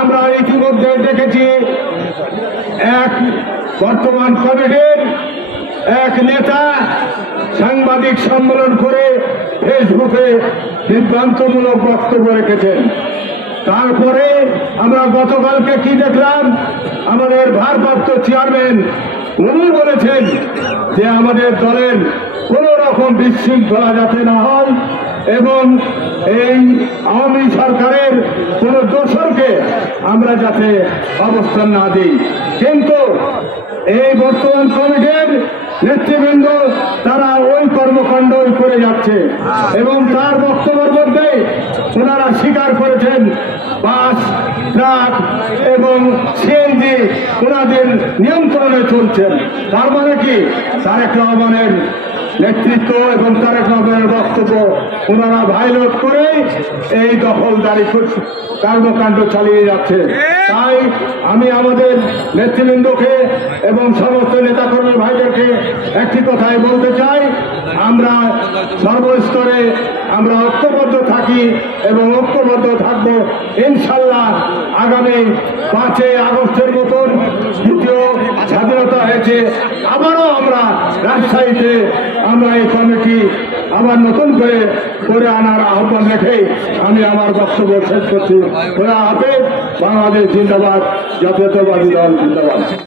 আমরা ইতিমধ্যে দেখেছি এক বর্তমান কমিটির এক নেতা সাংবাদিক সম্মেলন করে ফেসবুকে বিভ্রান্তমূলক বক্তব্য রেখেছেন। তারপরে আমরা গতকালকে কি দেখলাম, আমাদের ভারপ্রাপ্ত চেয়ারম্যান উনি বলেছেন যে আমাদের দলের কোন রকম বিশৃঙ্খলা যাতে না হয় এবং এই আওয়ামী সরকারের কোন দোষরকে আমরা যাতে অবস্থান না দিই। কিন্তু এই বর্তমান কমিটির নেতৃবৃন্দ তারা ওই কর্মকাণ্ডই করে যাচ্ছে এবং তার বক্তব্যের মধ্যে ওনারা স্বীকার করেছেন বাস, ট্রাক এবং সিএনজি ওনাদের নিয়ন্ত্রণে চলছেন। তার মানে কি তারেক রহমানের নেতৃত্ব এবং তারেক রহমানের বক্তব্য ওনারা ভাইলেট করে এই দখলদারি কর্মকাণ্ড চালিয়ে যাচ্ছে। তাই আমি আমাদের নেতৃবৃন্দকে এবং সমস্ত নেতাকর্মী ভাইদেরকে একটি কথাই বলতে চাই, আমরা সর্বস্তরে আমরা ঐক্যবদ্ধ থাকি এবং ঐক্যবদ্ধ থাকব ইনশাল্লাহ। আগামী 5ই আগস্টের মতন দ্বিতীয় স্বাধীনতা হয়েছে, আবারও আমরা রাজশাহীতে আমরা এই কমিটি আবার নতুন করে আনার আহ্বান রেখে আমি আমার বক্তব্য শেষ করছি। খোদা হাফেজ। বাংলাদেশ জিন্দাবাদ, জাতীয়তাবাদী দল জিন্দাবাদ।